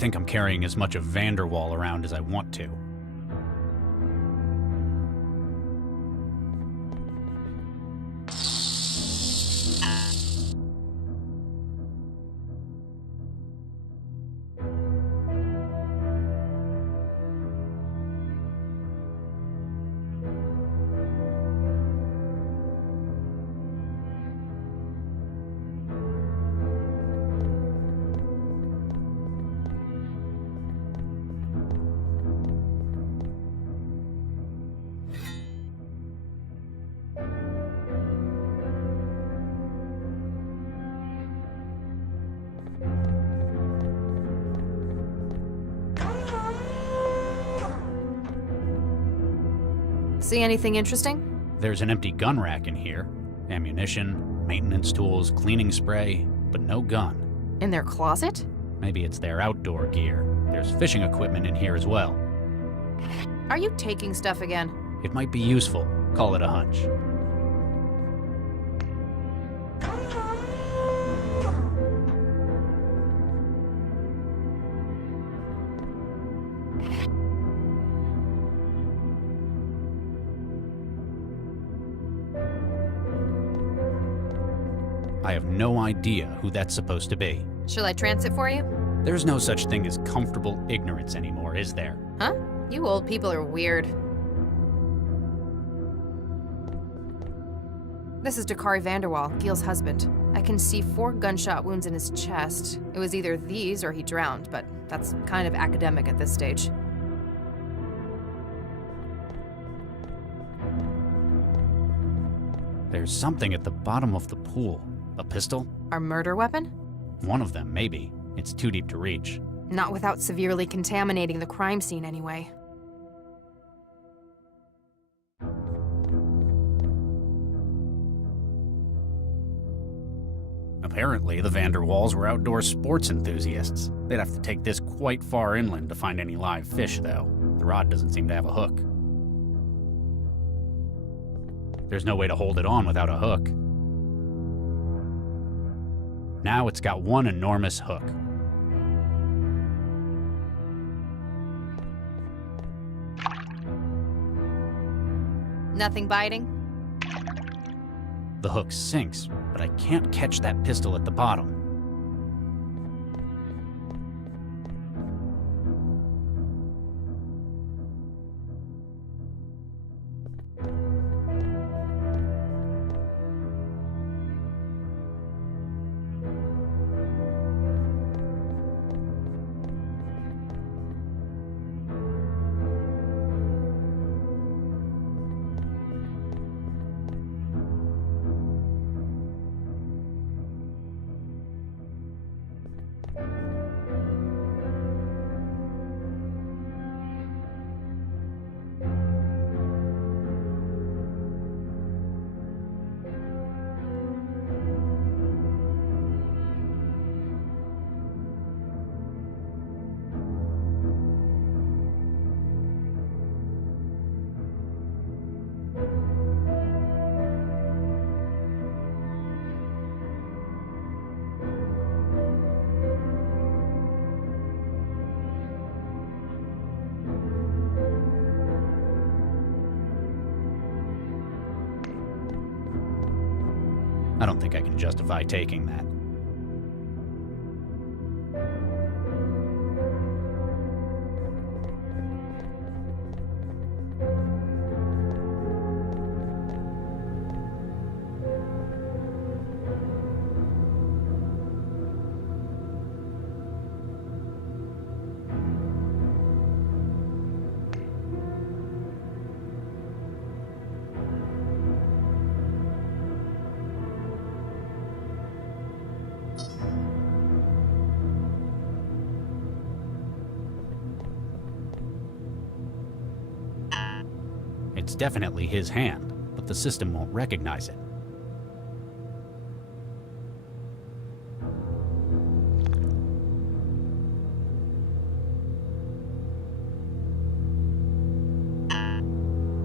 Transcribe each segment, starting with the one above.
think I'm carrying as much of Vanderwall around as I want to. See anything interesting? There's an empty gun rack in here. Ammunition, maintenance tools, cleaning spray, but no gun. In their closet? Maybe it's their outdoor gear. There's fishing equipment in here as well. Are you taking stuff again? It might be useful. Call it a hunch. I have no idea who that's supposed to be. Shall I trance it for you? There's no such thing as comfortable ignorance anymore, is there? Huh? You old people are weird. This is Dakari Vanderwall, Gil's husband. I can see 4 gunshot wounds in his chest. It was either these or he drowned, but that's kind of academic at this stage. There's something at the bottom of the pool. A pistol? Our murder weapon? One of them, maybe. It's too deep to reach. Not without severely contaminating the crime scene anyway. Apparently, the Vanderwalls were outdoor sports enthusiasts. They'd have to take this quite far inland to find any live fish, though. The rod doesn't seem to have a hook. There's no way to hold it on without a hook. Now it's got one enormous hook. Nothing biting? The hook sinks, but I can't catch that pistol at the bottom. I don't think I can justify taking that. It's definitely his hand, but the system won't recognize it.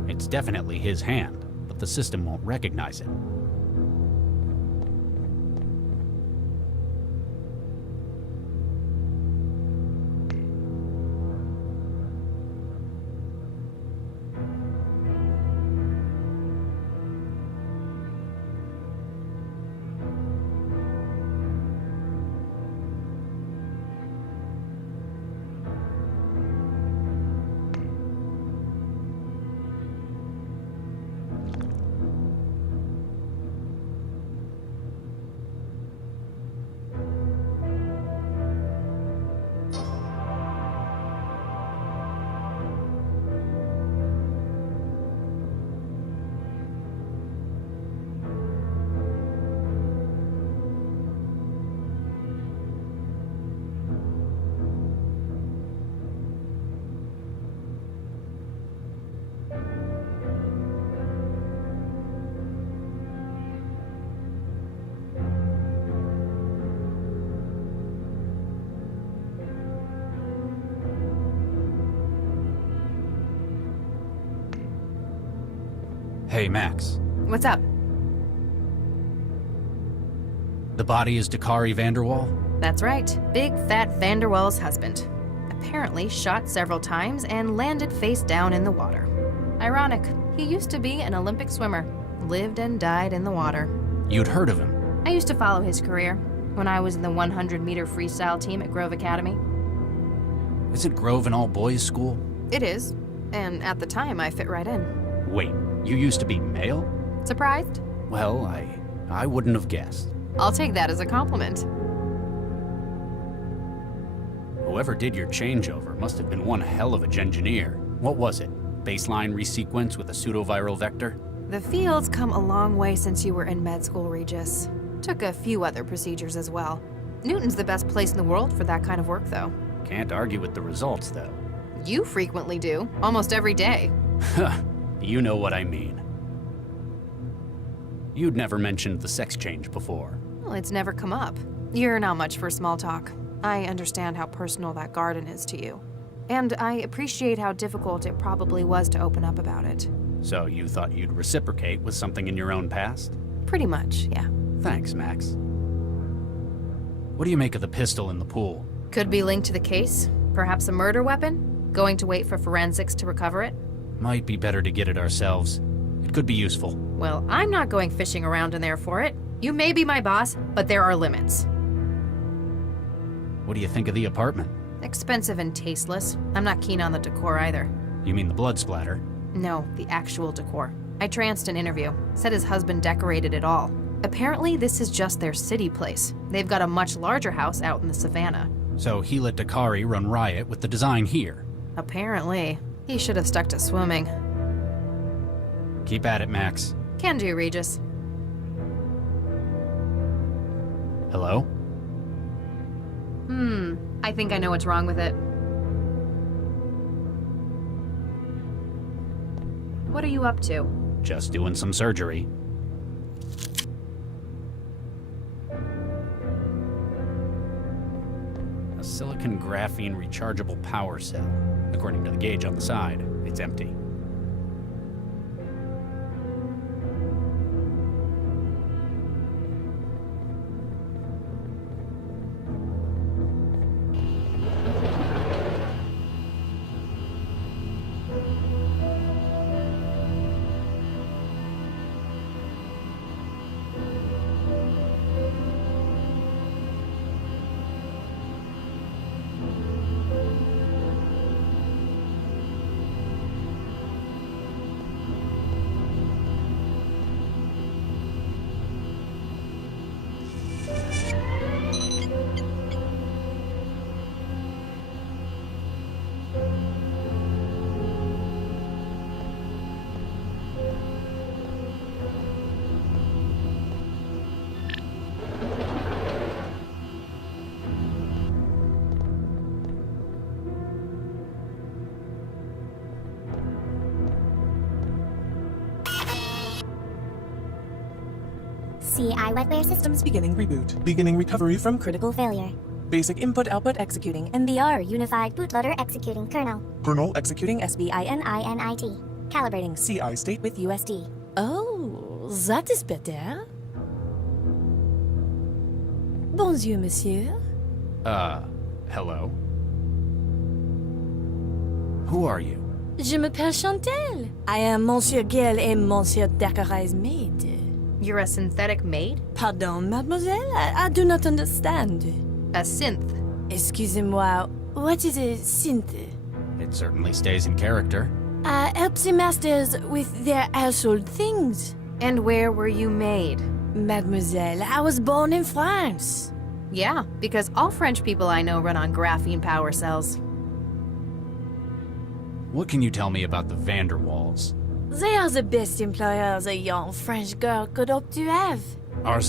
It's definitely his hand, but the system won't recognize it. Hey, Max. What's up? The body is Dakari Vanderwall? That's right. Big fat Vanderwall's husband. Apparently shot several times and landed face down in the water. Ironic. He used to be an Olympic swimmer. Lived and died in the water. You'd heard of him? I used to follow his career when I was in the 100-meter freestyle team at Grove Academy. Isn't Grove an all-boys school? It is. And at the time, I fit right in. Wait, you used to be male? Surprised? Well, I wouldn't have guessed. I'll take that as a compliment. Whoever did your changeover must have been one hell of a engineer. What was it? Baseline resequence with a pseudoviral vector? The field's come a long way since you were in med school, Regis. Took a few other procedures as well. Newton's the best place in the world for that kind of work, though. Can't argue with the results, though. You frequently do, almost every day. You know what I mean. You'd never mentioned the sex change before. Well, it's never come up. You're not much for small talk. I understand how personal that garden is to you. And I appreciate how difficult it probably was to open up about it. So you thought you'd reciprocate with something in your own past? Pretty much, yeah. Thanks, Max. What do you make of the pistol in the pool? Could be linked to the case. Perhaps a murder weapon? Going to wait for forensics to recover it? Might be better to get it ourselves. It could be useful. Well, I'm not going fishing around in there for it. You may be my boss, but there are limits. What do you think of the apartment? Expensive and tasteless. I'm not keen on the decor either. You mean the blood splatter? No, the actual decor. I tranced an interview. Said his husband decorated it all. Apparently, this is just their city place. They've got a much larger house out in the savannah. So he let Dakari run riot with the design here. Apparently. He should have stuck to swimming. Keep at it, Max. Can do, Regis. Hello? I think I know what's wrong with it. What are you up to? Just doing some surgery. A silicon graphene rechargeable power cell. According to the gauge on the side, it's empty. CI wetware systems Beginning reboot. Beginning recovery from critical failure. basic input-output executing. NBR unified bootloader executing kernel. Kernel executing SBININIT. Calibrating CI state with USD. Oh, that is better. Bonjour, monsieur. Hello? Who are you? Je m'appelle Chantal. I am Monsieur Gale et Monsieur Dakari's maid. You're a synthetic maid? Pardon, mademoiselle? I do not understand. A synth. Excusez-moi, what is a synth? It certainly stays in character. I help the masters with their household things. And where were you made? Mademoiselle, I was born in France. Yeah, because all French people I know run on graphene power cells. What can you tell me about the Vanderwalls? They are the best employers a young French girl could hope to have. Are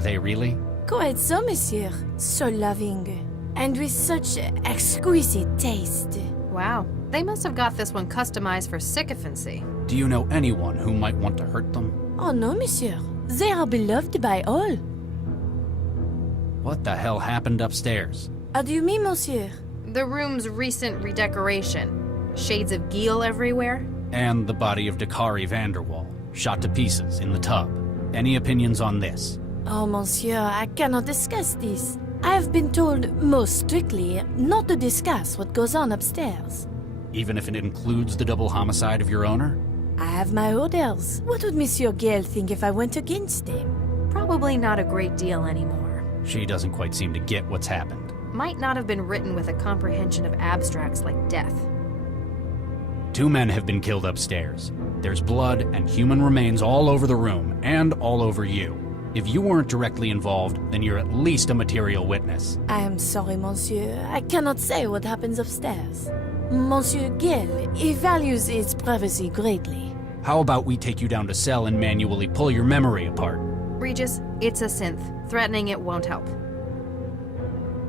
they really? Quite so, monsieur. So loving. And with such exquisite taste. Wow, they must have got this one customized for sycophancy. Do you know anyone who might want to hurt them? Oh no, monsieur. They are beloved by all. What the hell happened upstairs? How do you mean, monsieur? The room's recent redecoration. Shades of Geel everywhere. And the body of Dakari Vanderwall, shot to pieces in the tub. Any opinions on this? Oh, monsieur, I cannot discuss this. I have been told most strictly not to discuss what goes on upstairs. Even if it includes the double homicide of your owner? I have my orders. What would Monsieur Gale think if I went against him? Probably not a great deal anymore. She doesn't quite seem to get what's happened. Might not have been written with a comprehension of abstracts like death. 2 men have been killed upstairs. There's blood and human remains all over the room, and all over you. If you weren't directly involved, then you're at least a material witness. I am sorry, monsieur. I cannot say what happens upstairs. Monsieur Gale, he values his privacy greatly. How about we take you down to cell and manually pull your memory apart? Regis, it's a synth. Threatening it won't help.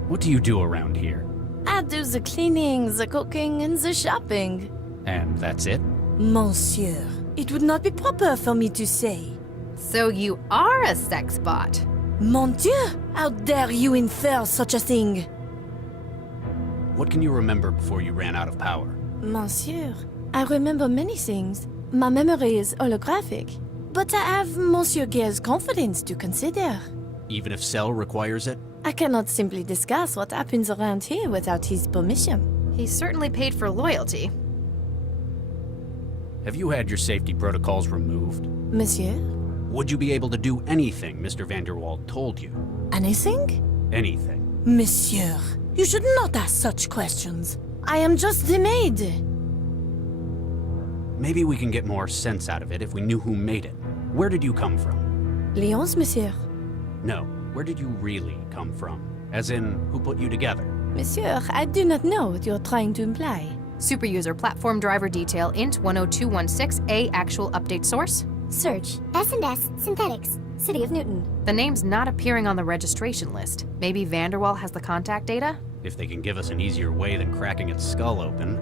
What do you do around here? I do the cleaning, the cooking, and the shopping. And that's it? Monsieur, it would not be proper for me to say. So you are a sex bot. Mon Dieu, how dare you infer such a thing? What can you remember before you ran out of power? Monsieur, I remember many things. My memory is holographic. But I have Monsieur Gale's confidence to consider. Even if cell requires it? I cannot simply discuss what happens around here without his permission. He's certainly paid for loyalty. Have you had your safety protocols removed? Monsieur? Would you be able to do anything Mr. Vanderwall told you? Anything? Anything. Monsieur, you should not ask such questions. I am just the maid. Maybe we can get more sense out of it if we knew who made it. Where did you come from? Lyons, monsieur. No, where did you really come from? As in, who put you together? Monsieur, I do not know what you're trying to imply. Superuser platform driver detail int 10216A actual update source. Search S&S Synthetics, City of Newton. The name's not appearing on the registration list. Maybe Vanderwall has the contact data? If they can give us an easier way than cracking its skull open.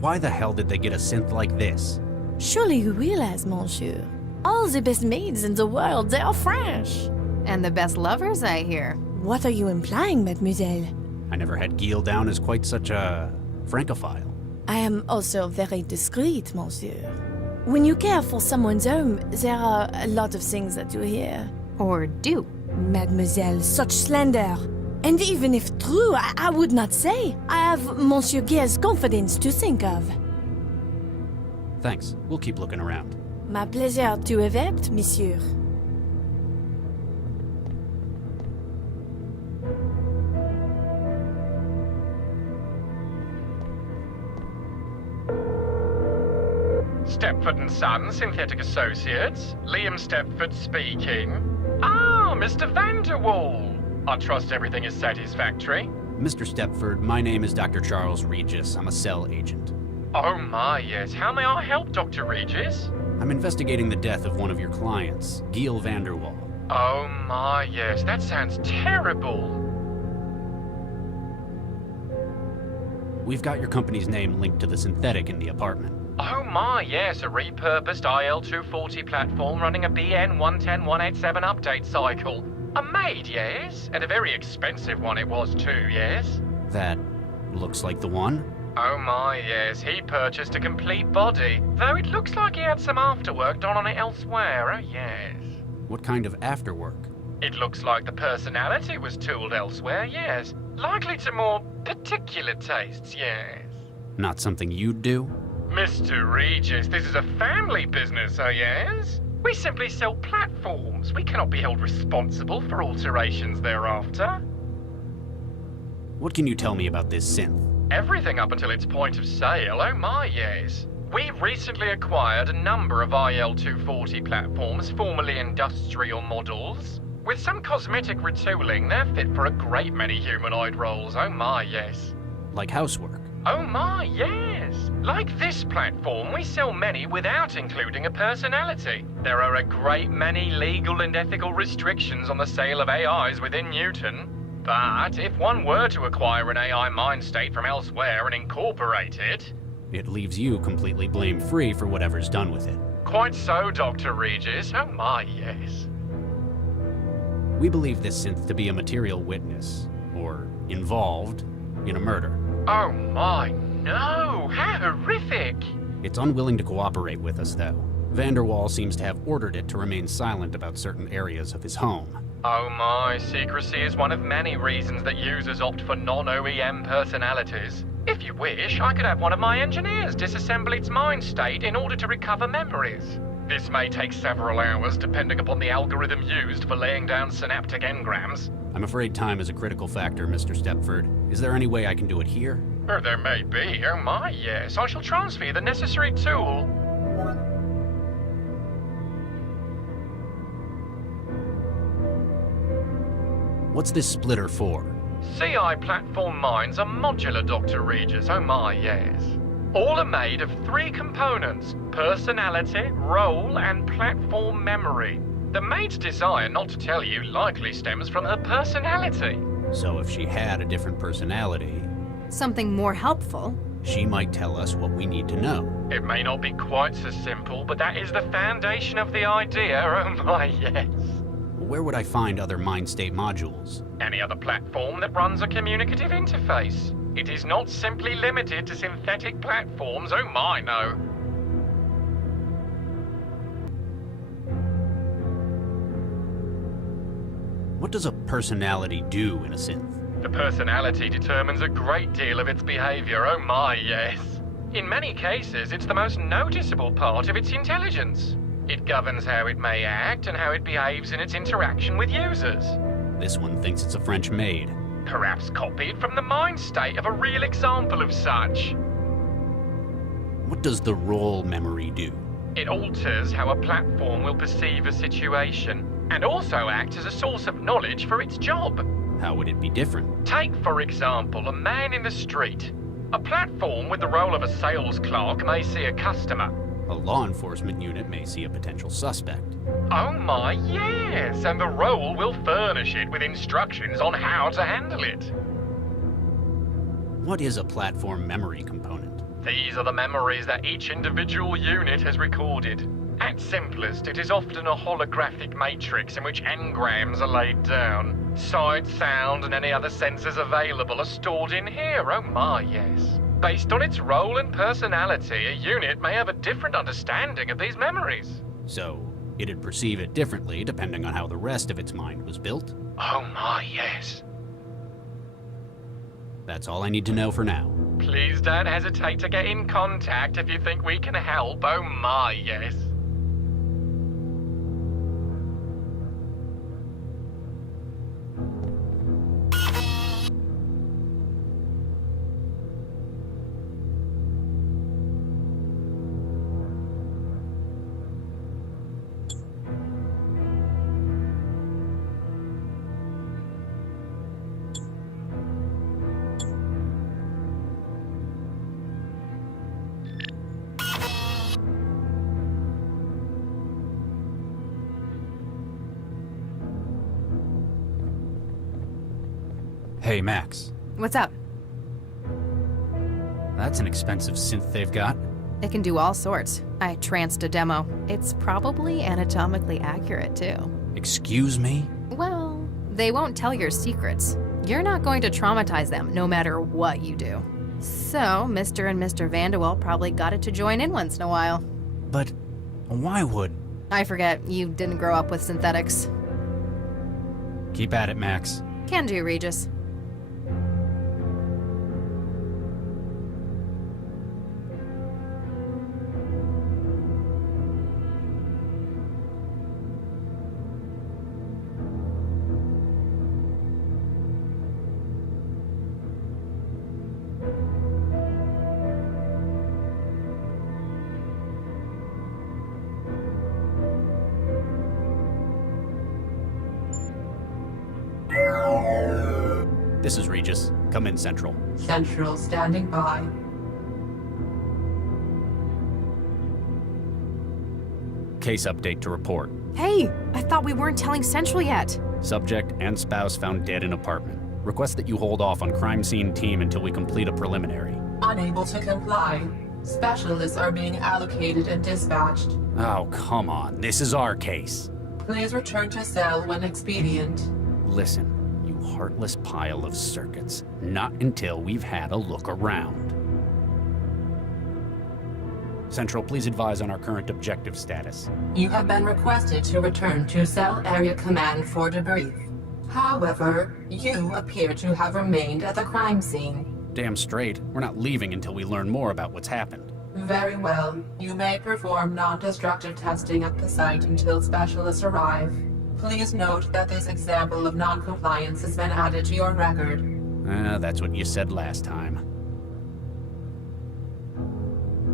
Why the hell did they get a synth like this? Surely you realize, monsieur, all the best maids in the world, they are French. And the best lovers, I hear. What are you implying, mademoiselle? I never had Gil down as quite such a francophile. I am also very discreet, monsieur. When you care for someone's home, there are a lot of things that you hear. Or do. Mademoiselle, such slander. And even if true, I would not say. I have Monsieur Gale's confidence to think of. Thanks. We'll keep looking around. My pleasure to have helped, monsieur. Stepford and Son, Synthetic Associates. Liam Stepford speaking. Ah, Mr. Vanderwall. I trust everything is satisfactory. Mr. Stepford, my name is Dr. Charles Regis. I'm a cell agent. Oh my, yes. How may I help, Dr. Regis? I'm investigating the death of one of your clients, Gil Vanderwall. Oh my, yes. That sounds terrible. We've got your company's name linked to the synthetic in the apartment. Oh my, yes. A repurposed IL-240 platform running a BN110187 update cycle. A maid, yes? And a very expensive one it was too, yes? That looks like the one. Oh my, yes, he purchased a complete body. Though it looks like he had some afterwork done on it elsewhere, oh yes. What kind of afterwork? It looks like the personality was tooled elsewhere, yes. Likely to more particular tastes, yes. Not something you'd do? Mr. Regis, this is a family business, oh yes? We simply sell platforms. We cannot be held responsible for alterations thereafter. What can you tell me about this synth? Everything up until its point of sale, oh my yes. We recently acquired a number of IL-240 platforms, formerly industrial models. With some cosmetic retooling, they're fit for a great many humanoid roles, oh my yes. Like housework? Oh my, yes! Like this platform, we sell many without including a personality. There are a great many legal and ethical restrictions on the sale of AIs within Newton. But if one were to acquire an AI mind state from elsewhere and incorporate it... It leaves you completely blame-free for whatever's done with it. Quite so, Dr. Regis. Oh my, yes. We believe this synth to be a material witness, or involved, in a murder. Oh my, no, how horrific! It's unwilling to cooperate with us, though. Vanderwall seems to have ordered it to remain silent about certain areas of his home. Oh my, secrecy is one of many reasons that users opt for non-OEM personalities. If you wish, I could have one of my engineers disassemble its mind state in order to recover memories. This may take several hours depending upon the algorithm used for laying down synaptic engrams. I'm afraid time is a critical factor, Mr. Stepford. Is there any way I can do it here? Or there may be, oh my, yes. I shall transfer you the necessary tool. What's this splitter for? CI platform minds are modular, Dr. Regis, oh my, yes. All are made of 3 components: personality, role, and platform memory. The maid's desire not to tell you likely stems from her personality. So if she had a different personality, Something more helpful. she might tell us what we need to know. It may not be quite so simple, but that is the foundation of the idea, oh my, yes. Where would I find other mind state modules? Any other platform that runs a communicative interface. It is not simply limited to synthetic platforms, oh my, no. What does a personality do in a synth? The personality determines a great deal of its behavior, oh my, yes. In many cases, it's the most noticeable part of its intelligence. It governs how it may act and how it behaves in its interaction with users. This one thinks it's a French maid. Perhaps copied from the mind state of a real example of such. What does the role memory do? It alters how a platform will perceive a situation, and also acts as a source of knowledge for its job. How would it be different? Take, for example, a man in the street. A platform with the role of a sales clerk may see a customer. A law enforcement unit may see a potential suspect. Oh my, yes, and the role will furnish it with instructions on how to handle it. What is a platform memory component? These are the memories that each individual unit has recorded. At simplest, it is often a holographic matrix in which engrams are laid down. Sight, sound, and any other sensors available are stored in here, oh my, yes. Based on its role and personality, a unit may have a different understanding of these memories. So, it'd perceive it differently depending on how the rest of its mind was built? Oh my, yes. That's all I need to know for now. Please don't hesitate to get in contact if you think we can help, oh my, yes. Hey, Max. What's up? That's an expensive synth they've got. It can do all sorts. I tranced a demo. It's probably anatomically accurate, too. Excuse me? Well, they won't tell your secrets. You're not going to traumatize them, no matter what you do. So, Mr. and Mr. Vanderwell probably got it to join in once in a while. But why would... I forget, you didn't grow up with synthetics. Keep at it, Max. Can do, Regis. This is Regis. Come in, Central. Central standing by. Case update to report. Hey, I thought we weren't telling Central yet. Subject and spouse found dead in apartment. Request that you hold off on crime scene team until we complete a preliminary. Unable to comply. Specialists are being allocated and dispatched. Oh, come on. This is our case. Please return to cell when expedient. Listen, you heartless pile of circuits. Not until we've had a look around. Central, please advise on our current objective status. You have been requested to return to Cell Area Command for debrief. However, you appear to have remained at the crime scene. Damn straight, we're not leaving until we learn more about what's happened. Very well. You may perform non-destructive testing at the site until specialists arrive. Please note that this example of non-compliance has been added to your record. That's what you said last time.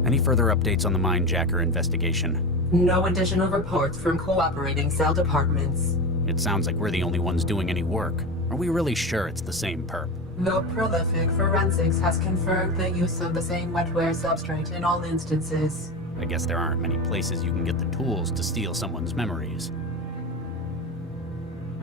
Any further updates on the Mindjacker investigation? No additional reports from cooperating cell departments. It sounds like we're the only ones doing any work. Are we really sure it's the same perp? Though prolific forensics has confirmed the use of the same wetware substrate in all instances. I guess there aren't many places you can get the tools to steal someone's memories.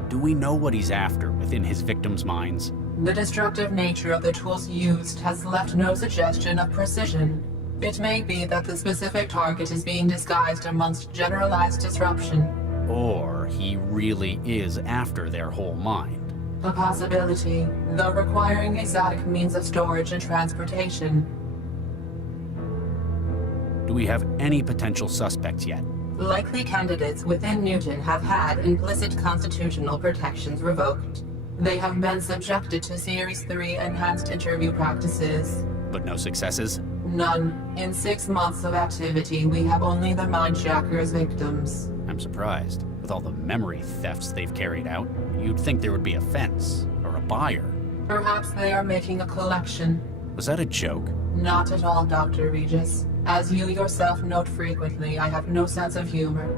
Do we know what he's after within his victims' minds? The destructive nature of the tools used has left no suggestion of precision. It may be that the specific target is being disguised amongst generalized disruption. Or he really is after their whole mind. A possibility, though requiring exotic means of storage and transportation. Do we have any potential suspects yet? Likely candidates within Newton have had implicit constitutional protections revoked. They have been subjected to Series 3 enhanced interview practices. But no successes? None. In 6 months of activity, we have only the Mindjacker's victims. I'm surprised. With all the memory thefts they've carried out, you'd think there would be a fence, or a buyer. Perhaps they are making a collection. Was that a joke? Not at all, Dr. Regis. As you yourself note frequently, I have no sense of humor.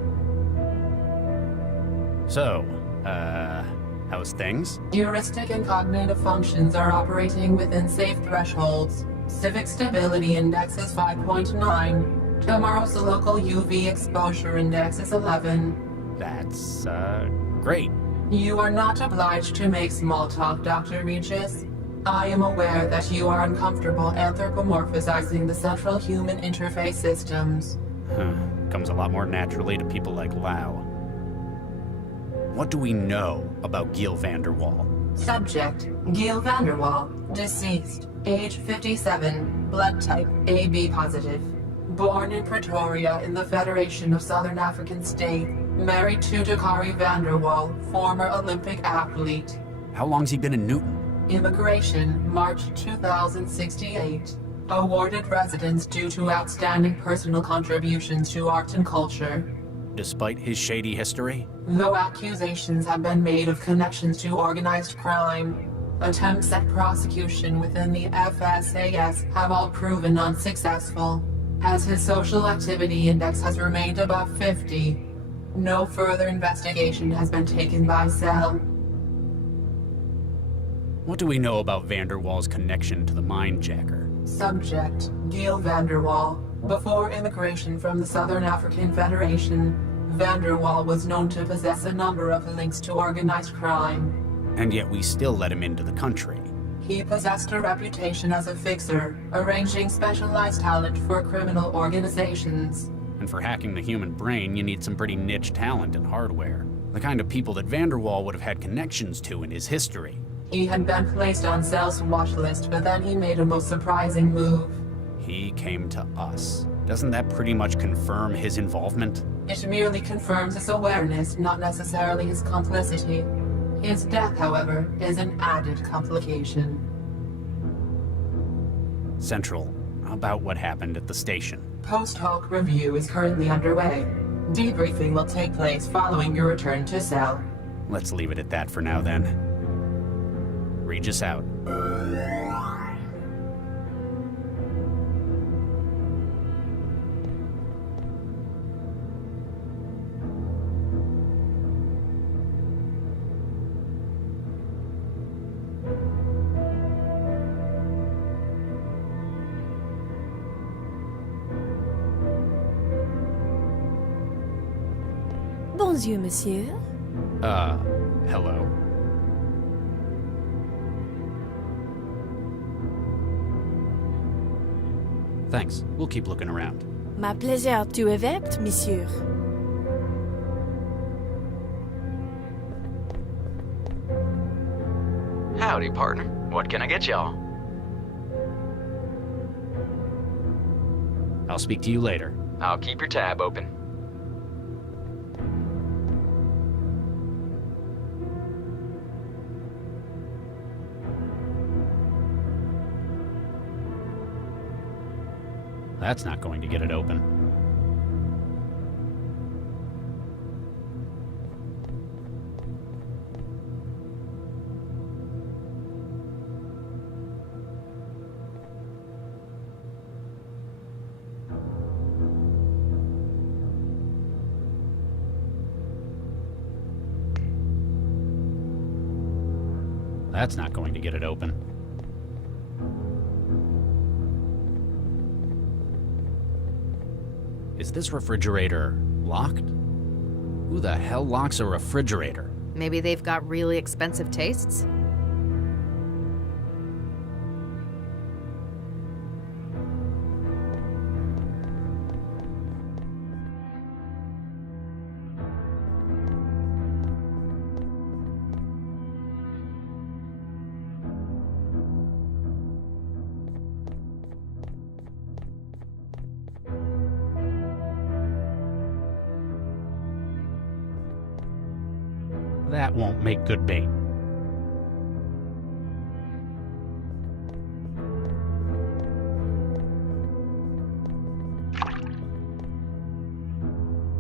So, how's things? Heuristic and cognitive functions are operating within safe thresholds. Civic Stability Index is 5.9. Tomorrow's local UV exposure index is 11. That's, great. You are not obliged to make small talk, Dr. Regis. I am aware that you are uncomfortable anthropomorphizing the central human interface systems. Comes a lot more naturally to people like Lau. What do we know about Gil Vanderwall? Subject, Gil Vanderwall, deceased, age 57, blood type AB positive. Born in Pretoria in the Federation of Southern African State, married to Dakari Vanderwall, former Olympic athlete. How long's he been in Newton? Immigration, March 2068. Awarded residence due to outstanding personal contributions to art and culture. Despite his shady history? Though accusations have been made of connections to organized crime, attempts at prosecution within the FSAS have all proven unsuccessful. As his social activity index has remained above 50, no further investigation has been taken by Cell. What do we know about Vanderwall's connection to the Mindjacker? Subject, Gil Vanderwall. Before immigration from the Southern African Federation, Vanderwall was known to possess a number of links to organized crime. And yet we still let him into the country. He possessed a reputation as a fixer, arranging specialized talent for criminal organizations. And for hacking the human brain, you need some pretty niche talent and hardware. The kind of people that Vanderwall would have had connections to in his history. He had been placed on Cell's watch list, but then he made a most surprising move. He came to us. Doesn't that pretty much confirm his involvement? It merely confirms his awareness, not necessarily his complicity. His death, however, is an added complication. Central, about what happened at the station. Post-hoc review is currently underway. Debriefing will take place following your return to Cell. Let's leave it at that for now, then. Regis out. Bonjour, monsieur. Hello. Thanks. We'll keep looking around. My pleasure to event, monsieur. Howdy, partner. What can I get y'all? I'll speak to you later. I'll keep your tab open. That's not going to get it open. That's not going to get it open. Is this refrigerator locked? Who the hell locks a refrigerator? Maybe they've got really expensive tastes? That won't make good bait.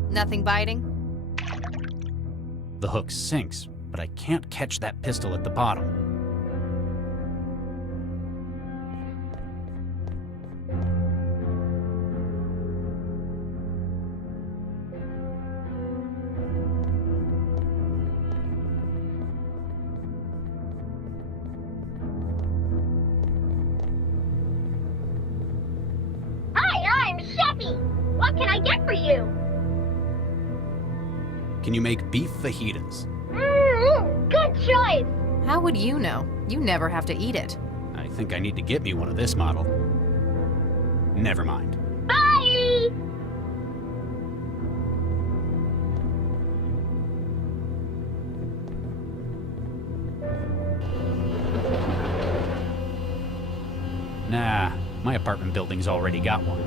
Nothing biting? The hook sinks, but I can't catch that pistol at the bottom. Hi, I'm Chefy. What can I get for you? Can you make beef fajitas? Good choice. How would you know? You never have to eat it. I think I need to get me one of this model. Never mind. Bye. Nah, my apartment building's already got one.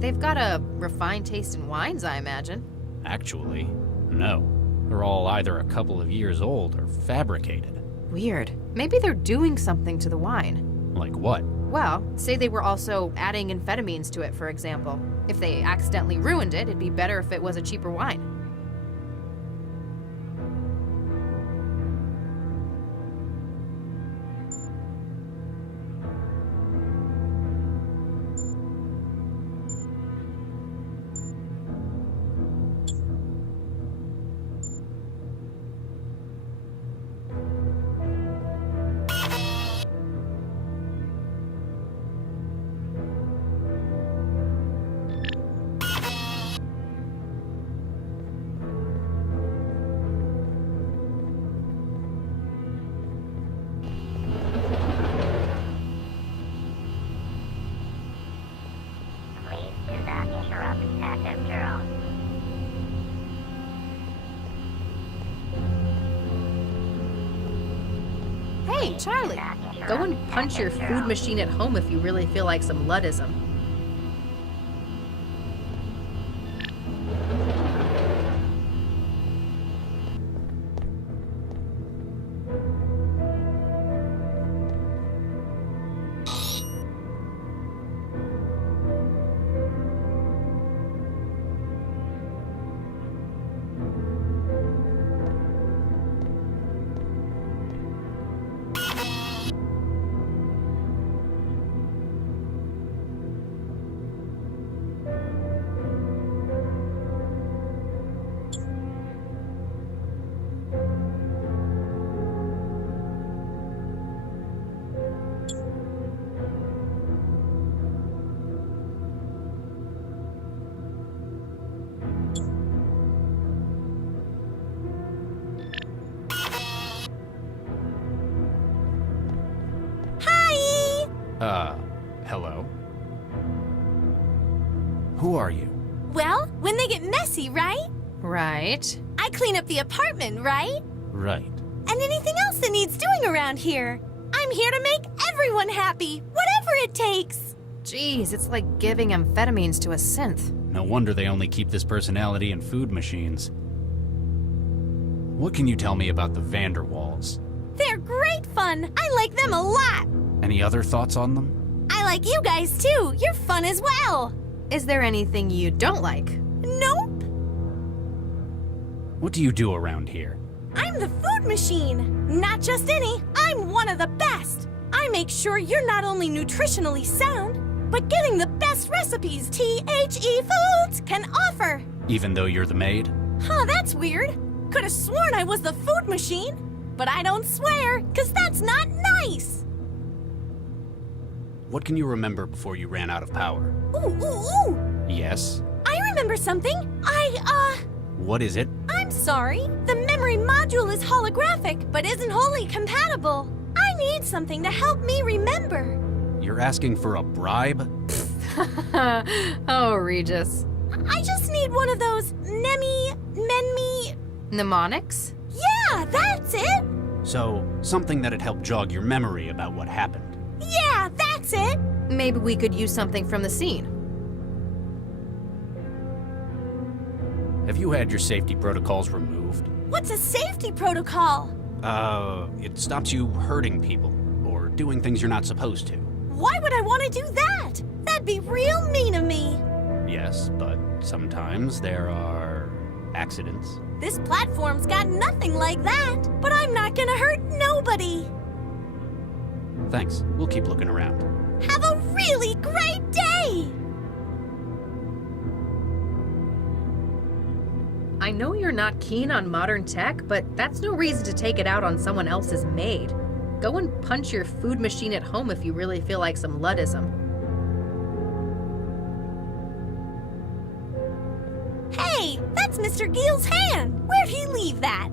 They've got a refined taste in wines, I imagine. Actually, no. They're all either a couple of years old or fabricated. Weird. Maybe they're doing something to the wine. Like what? Well, say they were also adding amphetamines to it, for example. If they accidentally ruined it, it'd be better if it was a cheaper wine. Hey, Charlie, go and punch your food machine at home if you really feel like some Luddism. Who are you? Well, when they get messy, right? Right. I clean up the apartment, right? Right. And anything else that needs doing around here. I'm here to make everyone happy, whatever it takes. Jeez, it's like giving amphetamines to a synth. No wonder they only keep this personality in food machines. What can you tell me about the Vanderwalls? They're great fun. I like them a lot. Any other thoughts on them? I like you guys too. You're fun as well. Is there anything you don't like? Nope. What do you do around here? I'm the food machine. Not just any, I'm one of the best. I make sure you're not only nutritionally sound, but getting the best recipes THE Foods can offer. Even though you're the maid? Huh, that's weird. Could have sworn I was the food machine. But I don't swear, 'cause that's not nice. What can you remember before you ran out of power? Ooh. Yes? I remember something. What is it? I'm sorry. The memory module is holographic, but isn't wholly compatible. I need something to help me remember. You're asking for a bribe? Oh, Regis. I just need one of those menmi... Mnemonics? Yeah, that's it! So, something that'd help jog your memory about what happened. Yeah, that's it! Maybe we could use something from the scene. Have you had your safety protocols removed? What's a safety protocol? It stops you hurting people, or doing things you're not supposed to. Why would I want to do that? That'd be real mean of me. Yes, but sometimes there are accidents. This platform's got nothing like that, but I'm not gonna hurt nobody. Thanks. We'll keep looking around. Have a really great day! I know you're not keen on modern tech, but that's no reason to take it out on someone else's maid. Go and punch your food machine at home if you really feel like some Luddism. Hey, that's Mr. Giel's hand. Where'd he leave that?